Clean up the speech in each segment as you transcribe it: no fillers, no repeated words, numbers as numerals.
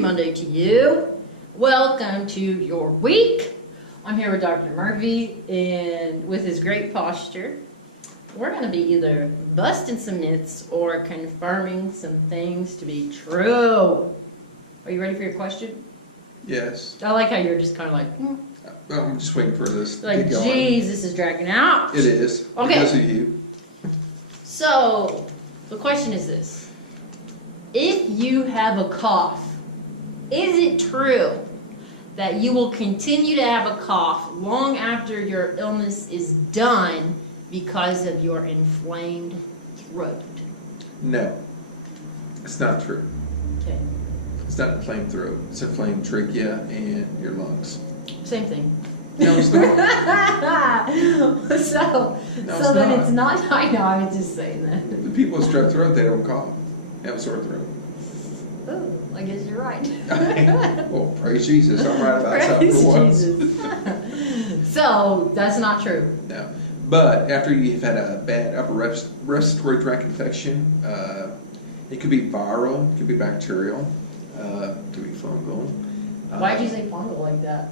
Monday to you. Welcome to your week. I'm here with Dr. Murphy, and with his great posture, we're going to be either busting some myths or confirming some things to be true. Are you ready for your question? Yes. I like how you're just kind of like, I'm just waiting for this. like, geez, this is dragging out. It is. Okay. Because of you. So, the question is this. If you have a cough, is it true that you will continue to have a cough long after your illness is done because of your inflamed throat? No. It's not true. Okay. It's not inflamed throat. It's inflamed trachea and your lungs. Same thing. No, it's not. so it's then not. it's not. I know. I was just saying that. The people with strep throat, they don't cough. They have a sore throat. Oh, I guess you're right. Well, praise Jesus. I'm right about something Praise for once. Jesus. So that's not true. No. But after you've had a bad upper respiratory tract infection, it could be viral, it could be bacterial, it could be fungal. Why'd you say fungal like that?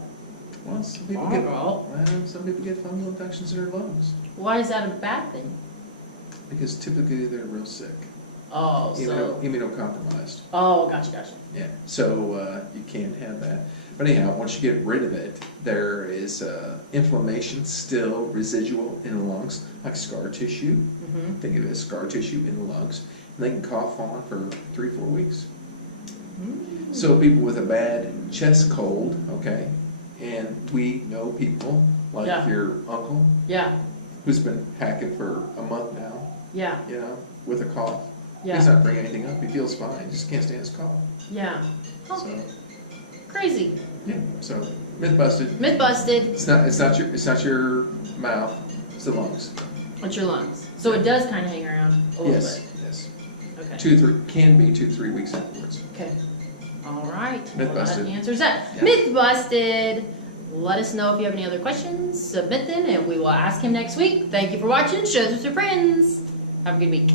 Well, some people get fungal infections in their lungs Why is that a bad thing? because typically they're real sick, Oh, so. immunocompromised. Oh, gotcha. Yeah, so you can't have that. But anyhow, once you get rid of it, there is inflammation still residual in the lungs, like scar tissue. Mm-hmm. Think of it as scar tissue in the lungs, and they can cough on for 3-4 weeks. Mm. So people with a bad chest cold, okay, and we know people like your uncle, Yeah. who's been hacking for a month now, Yeah. you know, with a cough. Yeah. He's not bringing anything up. He feels fine. He just can't stand his cough. Yeah. Oh, So crazy. yeah. So myth busted. Myth busted. It's not your mouth. It's the lungs. It's your lungs. So it does kind of hang around a little Yes. bit. Yes. Okay. 2-3 weeks afterwards. Okay. All right. Myth Well, busted. that answers that. Yeah. Myth busted. Let us know if you have any other questions. Submit them, and we will ask him next week. Thank you for watching. Share this with your friends. Have a good week.